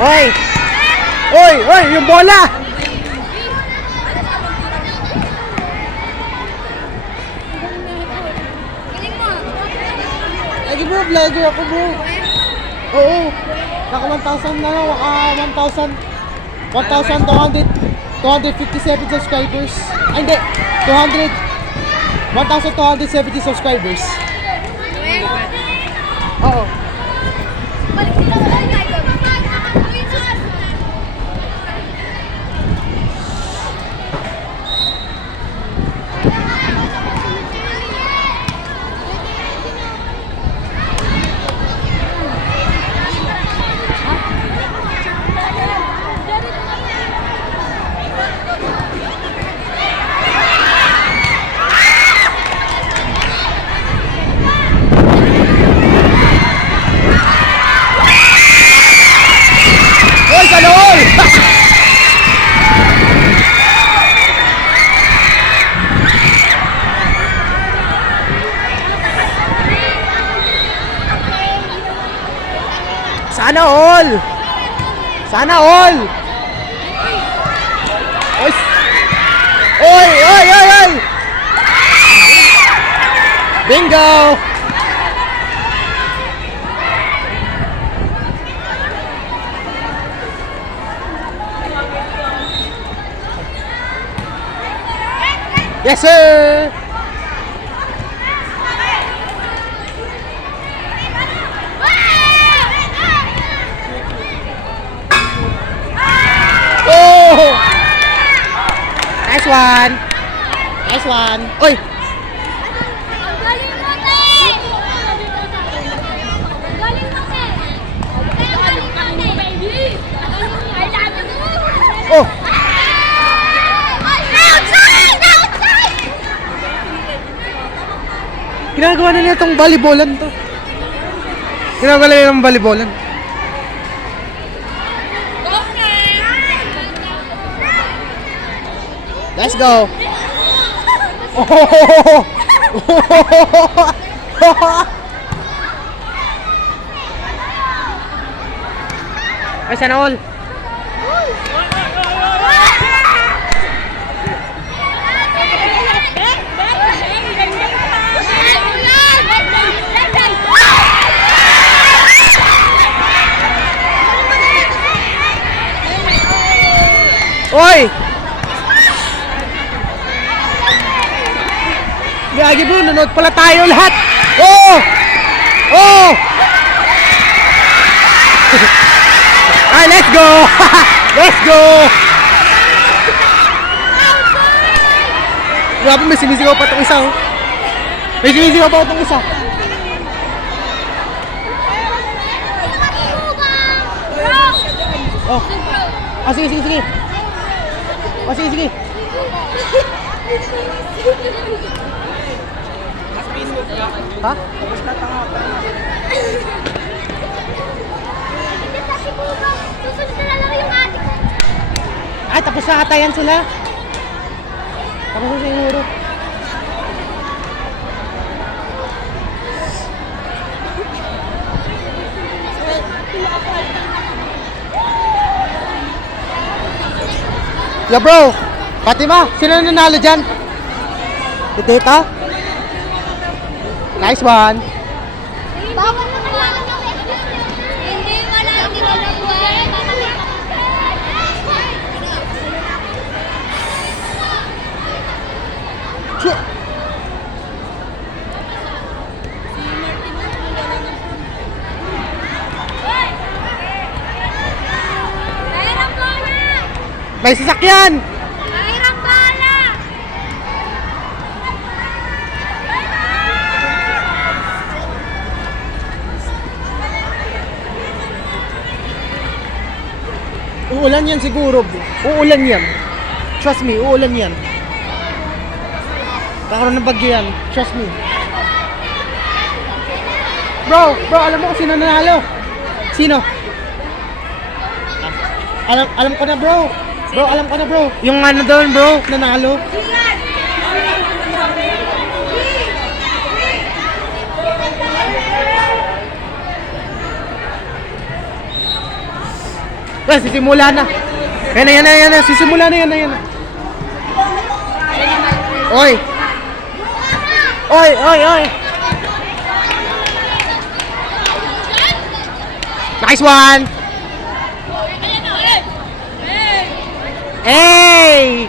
Oy! Oy! Oy! Yung bola! Lagi bro, vlogger ako bro. Oo. Naka 1,000 na lang, 1,257 subscribers. Ay hindi, 1,270 subscribers. Oo. Hoy, kalol! Sana all! Sana all! Oy! Oy! Oy! Oy! Oy! Bingo! Yes, sir! Oh! Nice one! Nice one! Oy! Oh! Ginagawa nila itong volleyballan to. Ginagawa nila yung volleyballan. Let's go. Oh! Ay, sana all. Oy! Gagi bro, nanood pala tayo lahat. Oh! Oh! Ay, let's go! Let's go! Grabe, may sinisigaw pa itong isa, oh. May sinisigaw pa itong isa. Oh. Ah, sige, sige, sige. Oh, sige, sige. Ha? Ay, tapos na atayan sila. Tapos na siguro. Yeah bro, Fatima, sino nanalo dyan? Si Tita? Nice one. Bawal naman lang. Hindi wala. Hindi wala buhay. Mahirap bola. May sasakyan! Mahirap bola. Uulan yan siguro. Uulan yan. Trust me, uulan yan. Kakaroon ng bagyo yan. Trust me. Bro, alam mo kung sino nanalo? Sino? Alam ko na bro. Bro, alam ko na bro. Yung ano doon bro, nanalo. Sisimula na. Yan na. Sisimula na, yan na. Oy! Nice one! Hey!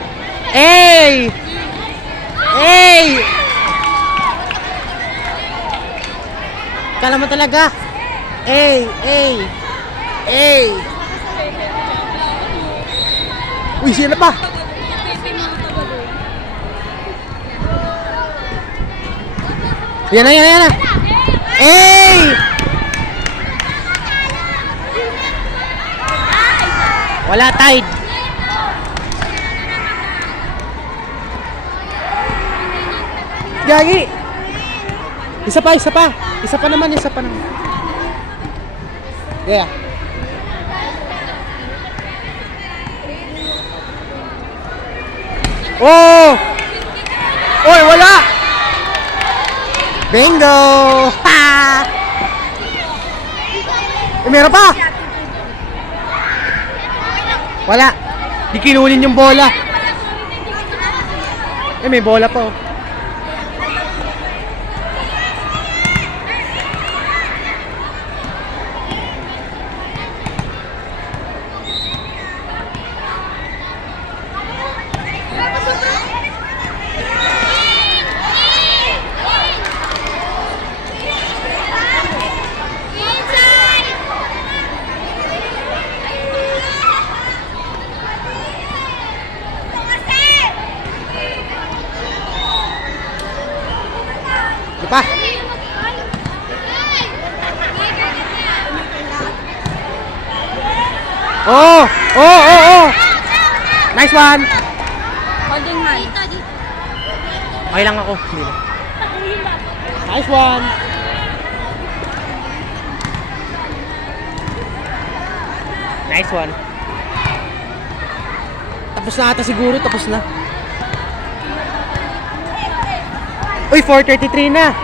Kala mo talaga? Uy, sila pa! Yan na! Wala tide. Gagi! Isa pa naman. Yeah. Oh! Oy, wala! Bingo! Ha! Meron pa! Wala. Di kinunin yung bola. May bola pa oh. Pa. Oh. Nice one. Okay lang ako. Hindi na. Nice one. Nice one. Tapos na ata siguro. Tapos na. Uy, 4:33 na.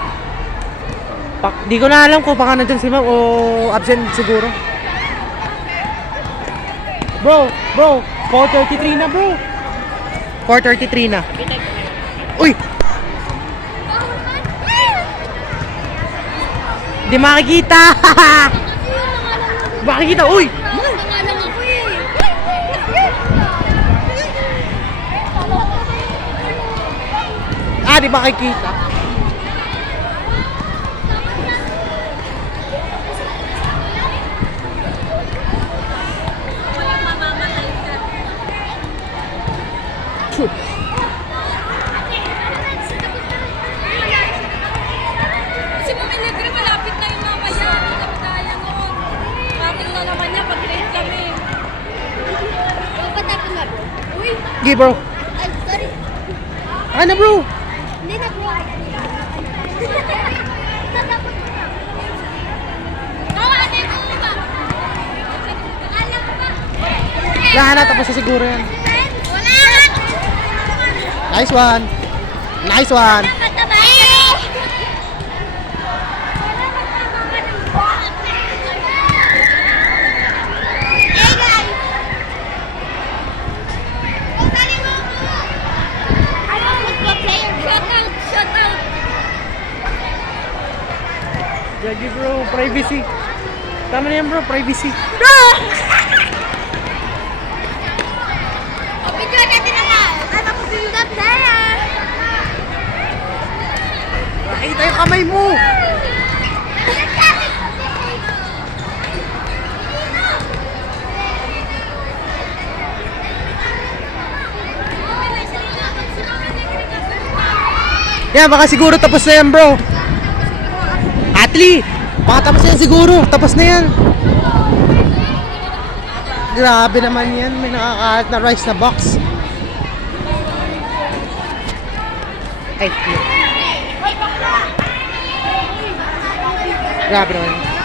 Di ko na alam kung baka nandyan si ma'am o absent siguro. Bro, 4:33 na bro. 4:33 na. Uy! Di makikita! Makikita, uy! Di makikita. Si Mami Libre, malapit na yung mamaya. Hindi kami kaya noon. Maraming na naman niya, pag-late kami. Patapin na bro. Uy! Gi bro. Ay, sorry. Ano bro? Hindi na bro. Lahat na, tapos na siguro yan. Nice one. Gagi bro, privacy. Tama na yan bro, privacy. Nakita yung kamay mo. Yan, baka siguro tapos na yan bro. Atli, baka tapos na yan siguro. Tapos na yan. Grabe naman yan. May nakakalat na rice na box. Ay, grabe naman.